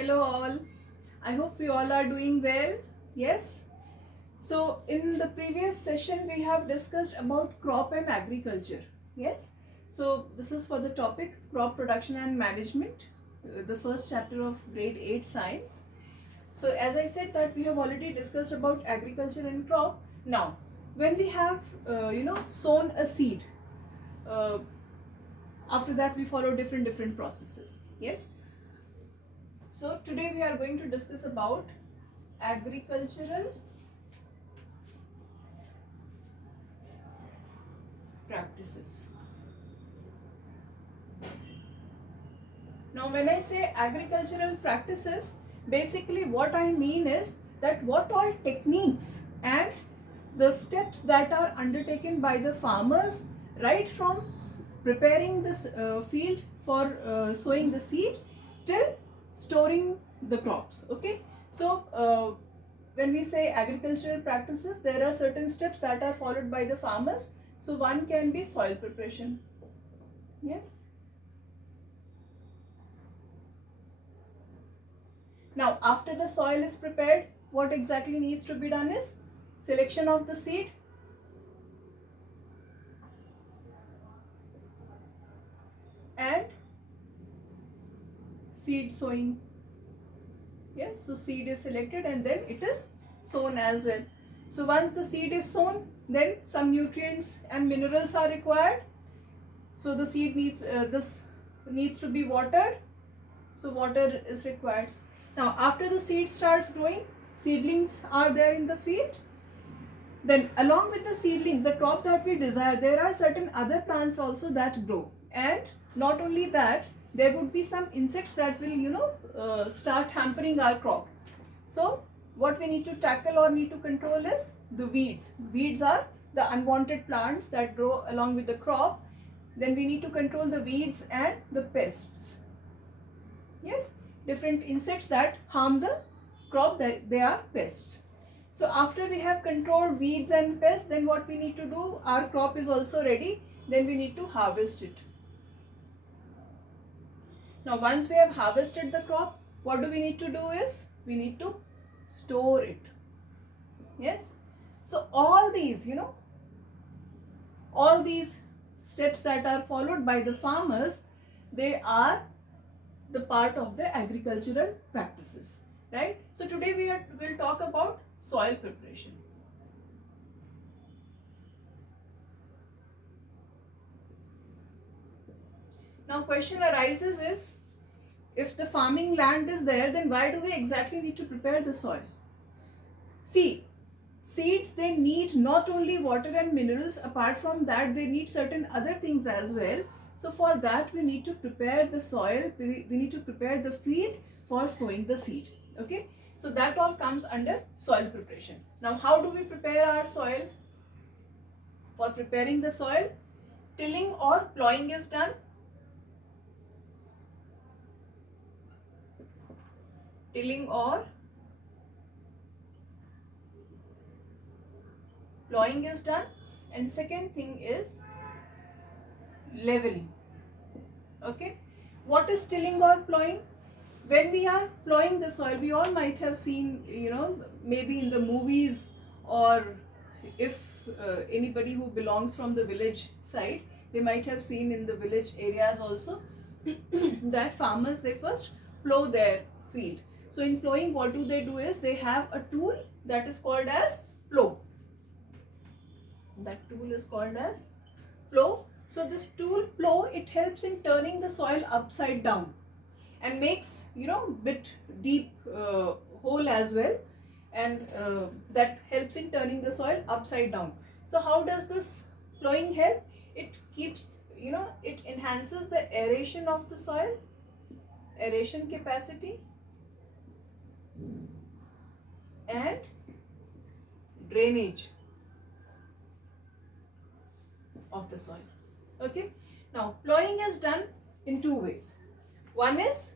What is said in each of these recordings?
Hello all. I hope we all are doing well. Yes. So in the previous session we have discussed about crop and agriculture. Yes. So this is for the topic crop production and management, the first chapter of grade 8 science. So as I said that we have already discussed about agriculture and crop. Now when we have sown a seed, uh, after that we follow different processes. Yes. So today we are going to discuss about agricultural practices. Now when I say agricultural practices, basically what I mean is that what all techniques and the steps that are undertaken by the farmers right from preparing this field for sowing the seed till storing the crops. Okay, so when we say agricultural practices, there are certain steps that are followed by the farmers. So one can be soil preparation. Yes. Now after the soil is prepared, what exactly needs to be done is selection of the seed, and seed sowing. Yes, so seed is selected and then it is sown as well. So once the seed is sown, then some nutrients and minerals are required. So the seed needs this needs to be watered. So water is required. Now after the seed starts growing, seedlings are there in the field. Then along with the seedlings, the crop that we desire, there are certain other plants also that grow. And not only that, there would be some insects that will start hampering our crop. So what we need to tackle or need to control is the weeds. Weeds are the unwanted plants that grow along with the crop. Then we need to control the weeds and the pests. Yes, different insects that harm the crop, that they are pests. So after we have controlled weeds and pests, then what we need to do, our crop is also ready, then we need to harvest it. Now once we have harvested the crop, what do we need to do is, we need to store it. Yes. So all these, all these steps that are followed by the farmers, they are the part of the agricultural practices, right? So today will talk about soil preparation. Now question arises is, if the farming land is there, then why do we exactly need to prepare the soil? See, seeds, they need not only water and minerals, apart from that they need certain other things as well. So for that we need to prepare the soil, we need to prepare the field for sowing the seed. Okay, so that all comes under soil preparation. Now how do we prepare our soil? For preparing the soil, tilling or ploughing is done. Tilling or ploughing is done, and second thing is leveling. Okay, what is tilling or ploughing? When we are ploughing the soil, we all might have seen, maybe in the movies, or if anybody who belongs from the village side, they might have seen in the village areas also that farmers, they first plough their field. So in ploughing, what do? Is they have a tool that is called as plough. That tool is called as plough. So this tool plough, it helps in turning the soil upside down and makes bit deep hole as well, and that helps in turning the soil upside down. So how does this ploughing help? It keeps, it enhances the aeration of the soil, aeration capacity, and drainage of the soil. Okay, now ploughing is done in two ways. One is,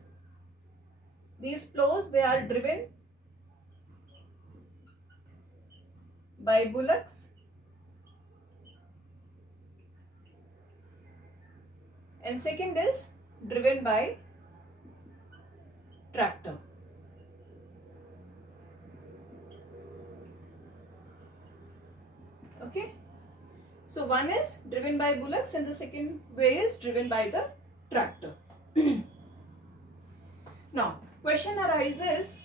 these ploughs, they are driven by bullocks, and second is driven by tractor. Okay. So one is driven by bullocks and the second way is driven by the tractor. Now, question arises,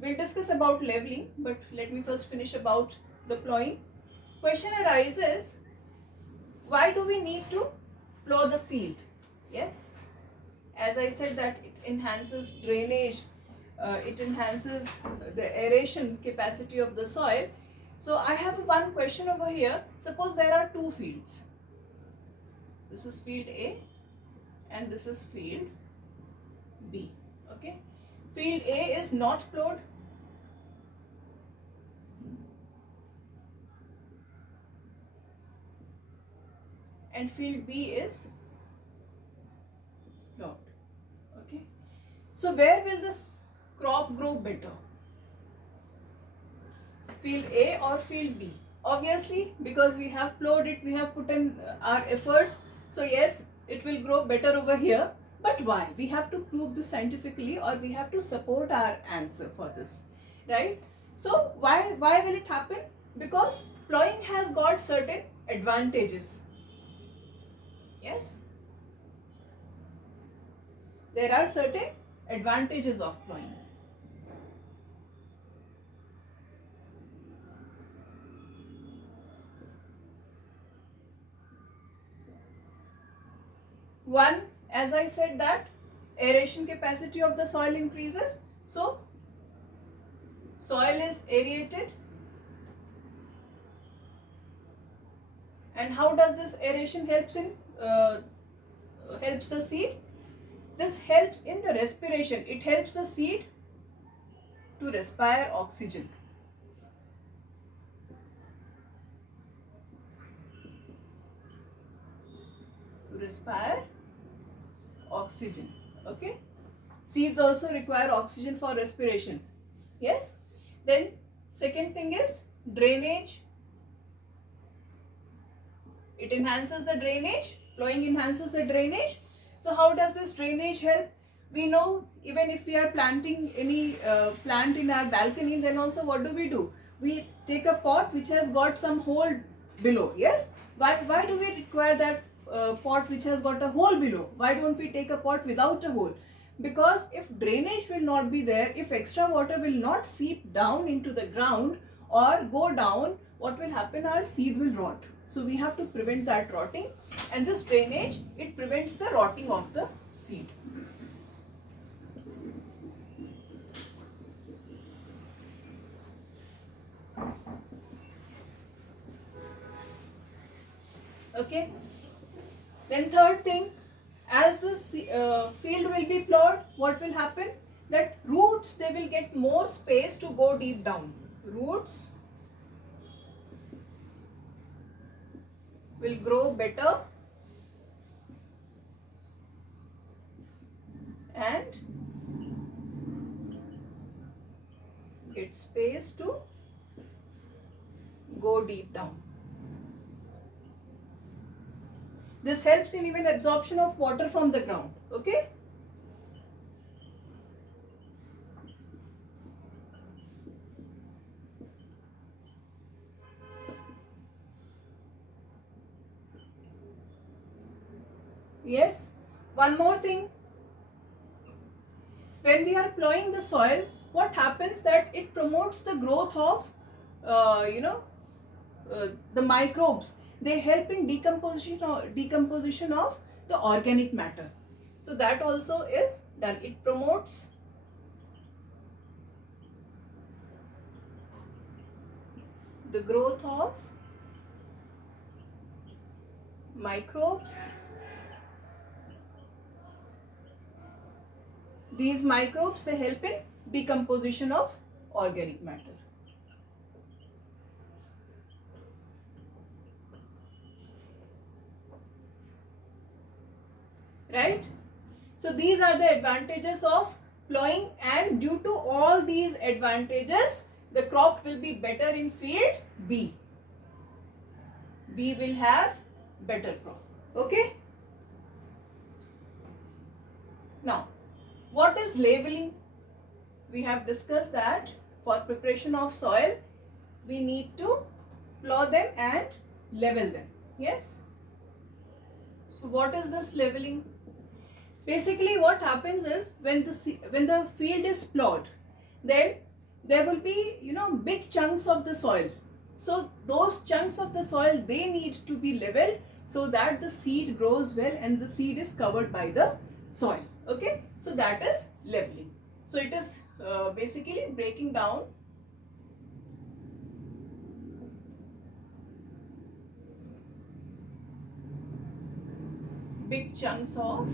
we'll discuss about leveling, but let me first finish about the plowing. Question arises, why do we need to plow the field? Yes, as I said that it enhances drainage, it enhances the aeration capacity of the soil. So I have one question over here. Suppose there are two fields. This is field A and this is field B. Okay. Field A is not plowed. And field B is plowed. Okay. So where will this crop grow better? Field A or field B? Obviously, because we have plowed it, we have put in our efforts. So yes, it will grow better over here. But why? We have to prove this scientifically, or we have to support our answer for this, right? So why will it happen? Because plowing has got certain advantages. Yes, there are certain advantages of plowing. One, as I said, that aeration capacity of the soil increases. So soil is aerated. And how does this aeration helps the seed? This helps in the respiration. It helps the seed to respire oxygen. To respire oxygen. Okay. Seeds also require oxygen for respiration. Yes. Then second thing is drainage. It enhances the drainage. Plowing enhances the drainage. So how does this drainage help? We know even if we are planting any plant in our balcony, then also what do? We take a pot which has got some hole below. Yes. Why do we require that pot which has got a hole below? Why don't we take a pot without a hole? Because if drainage will not be there, if extra water will not seep down into the ground or go down, what will happen? Our seed will rot. So we have to prevent that rotting, and this drainage, it prevents the rotting of the seed. Okay. Then third thing, as the field will be plowed, what will happen? That roots, they will get more space to go deep down. Roots will grow better and get space to go deep down. This helps in even absorption of water from the ground. Okay. Yes. One more thing. When we are plowing the soil, what happens that it promotes the growth of, the microbes. They help in decomposition of the organic matter. So that also is done. It promotes the growth of microbes. These microbes, they help in decomposition of organic matter. Right? So these are the advantages of plowing, and due to all these advantages, the crop will be better in field B. B will have better crop. Okay? Now, what is leveling? We have discussed that for preparation of soil, we need to plough them and level them. Yes. So what is this leveling? Basically what happens is when the field is plowed, then there will be, you know, big chunks of the soil. So those chunks of the soil, they need to be leveled so that the seed grows well and the seed is covered by the soil. Okay, so that is leveling. So it is basically breaking down big chunks of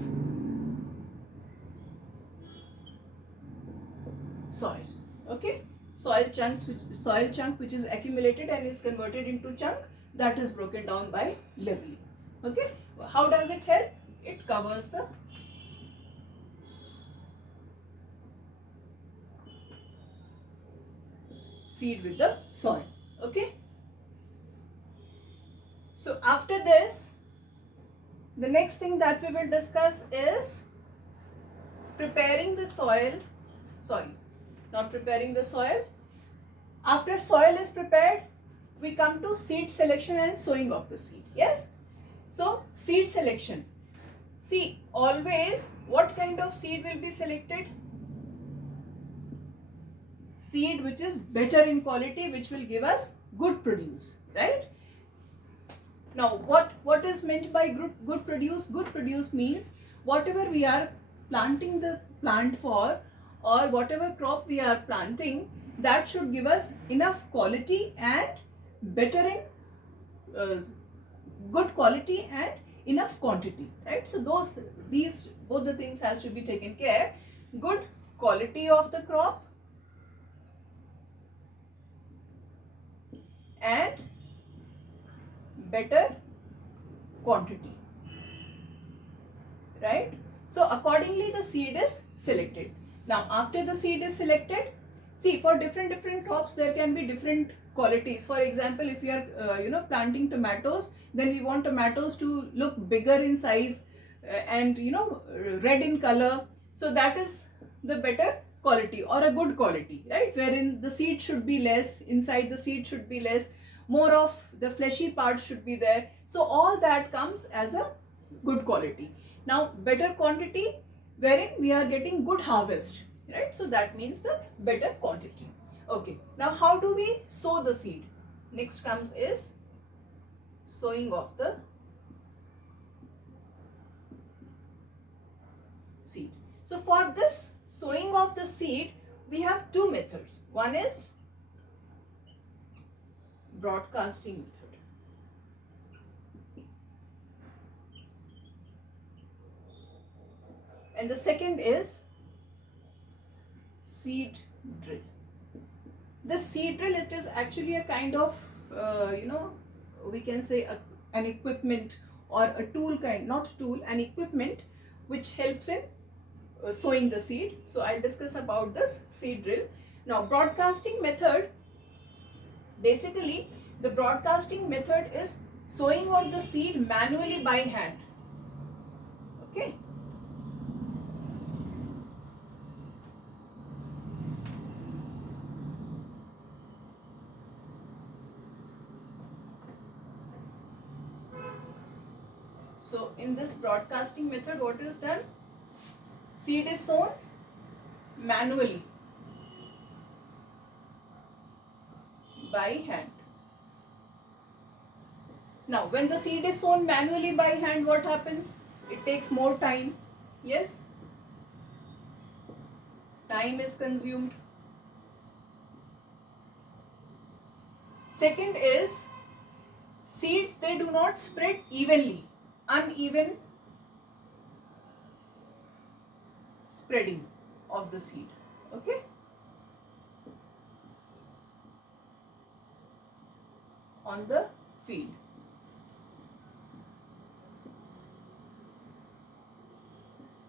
soil. Okay, soil chunk which is accumulated and is converted into chunk, that is broken down by leveling. Okay, how does it help? It covers the seed with the soil. Okay, so after this, the next thing that we will discuss is preparing the soil. Sorry, not preparing the soil. After soil is prepared, we come to seed selection and sowing of the seed. Yes, so seed selection. See, always what kind of seed will be selected? Seed which is better in quality, which will give us good produce, right? Now what is meant by good produce? Good produce means whatever we are planting the plant for, or whatever crop we are planting, that should give us enough quality and better in good quality and enough quantity, right? So these both the things has to be taken care. Good quality of the crop and better quantity, right? So accordingly the seed is selected. Now after the seed is selected, see, for different crops there can be different qualities. For example, if we are planting tomatoes, then we want tomatoes to look bigger in size and red in color. So that is the better quality or a good quality, right? Wherein the seed should be less, inside the seed should be less, more of the fleshy part should be there. So all that comes as a good quality. Now better quantity, wherein we are getting good harvest, right? So that means the better quantity. Okay, now how do we sow the seed? Next comes is sowing of the seed. So for this sowing of the seed, we have two methods. One is broadcasting method. And the second is seed drill. The seed drill, it is actually a kind of, we can say an equipment or a tool kind, not tool, an equipment which helps in sowing the seed. So I'll discuss about this seed drill. Now broadcasting method, basically the broadcasting method is sowing of the seed manually by hand. Okay. So in this broadcasting method, what is done? Seed is sown manually by hand. Now when the seed is sown manually by hand, what happens? It takes more time. Yes, time is consumed. Second is, seeds, they do not spread evenly. Uneven spreading of the seed. Okay, on the field.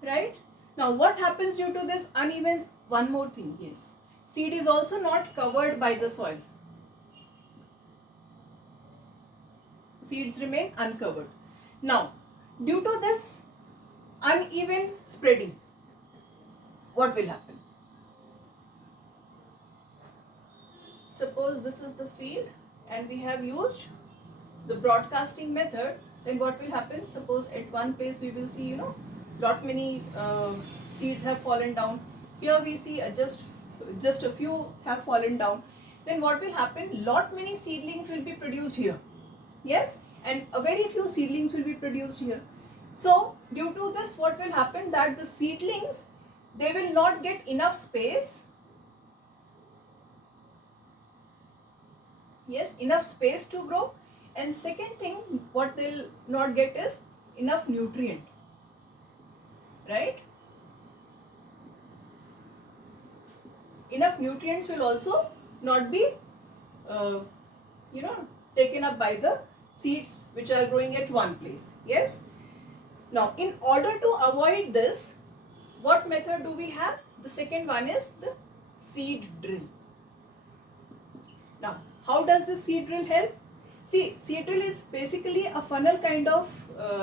Right? Now what happens due to this uneven? One more thing, yes, seed is also not covered by the soil. Seeds remain uncovered. Now due to this uneven spreading, what will happen? Suppose this is the field and we have used the broadcasting method, then what will happen? Suppose at one place we will see, lot many seeds have fallen down. Here we see just a few have fallen down. Then what will happen? Lot many seedlings will be produced here. Yes, and a very few seedlings will be produced here. So due to this, what will happen? That the seedlings, they will not get enough space. Yes, enough space to grow. And second thing, what they'll not get is enough nutrient, right? Enough nutrients will also not be, taken up by the seeds which are growing at one place. Yes. Now, in order to avoid this, what method do we have? The second one is the seed drill. Now, how does the seed drill help? See, seed drill is basically a funnel kind of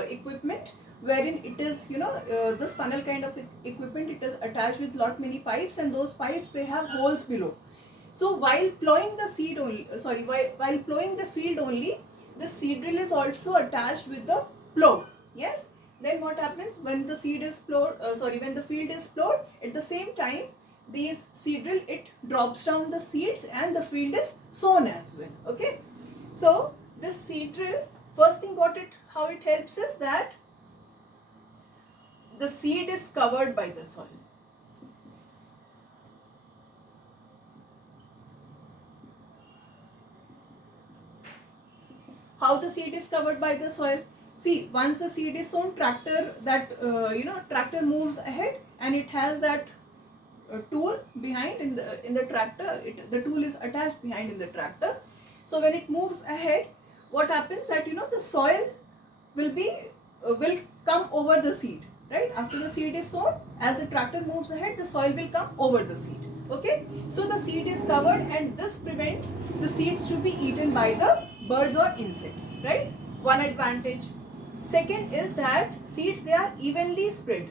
equipment, wherein it is, this funnel kind of equipment, it is attached with lot many pipes, and those pipes, they have holes below. So while plowing the while plowing the field only, the seed drill is also attached with the plow. Yes. Then what happens when the seed is plowed? When the field is plowed, at the same time, these seed drill, it drops down the seeds and the field is sown as well. Okay. So this seed drill, first thing how it helps is that the seed is covered by the soil. How the seed is covered by the soil? See, once the seed is sown, tractor moves ahead, and it has that tool behind in the tractor. The tool is attached behind in the tractor. So when it moves ahead, what happens that the soil will come over the seed, right? After the seed is sown, as the tractor moves ahead, the soil will come over the seed. Okay, so the seed is covered, and this prevents the seeds to be eaten by the birds or insects, right? One advantage. Second is that seeds, they are evenly spread.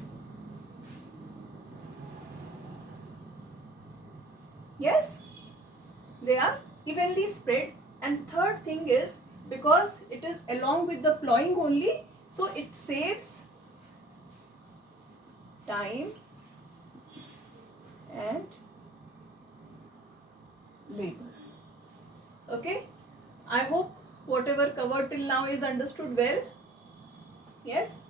Yes, they are evenly spread. And third thing is, because it is along with the plowing only, so it saves time and labor. Okay, I hope whatever covered till now is understood well. Yes.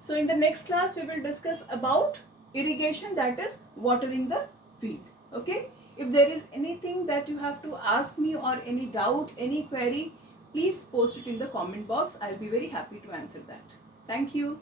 So in the next class, we will discuss about irrigation, that is watering the field. Okay. If there is anything that you have to ask me, or any doubt, any query, please post it in the comment box. I'll be very happy to answer that. Thank you.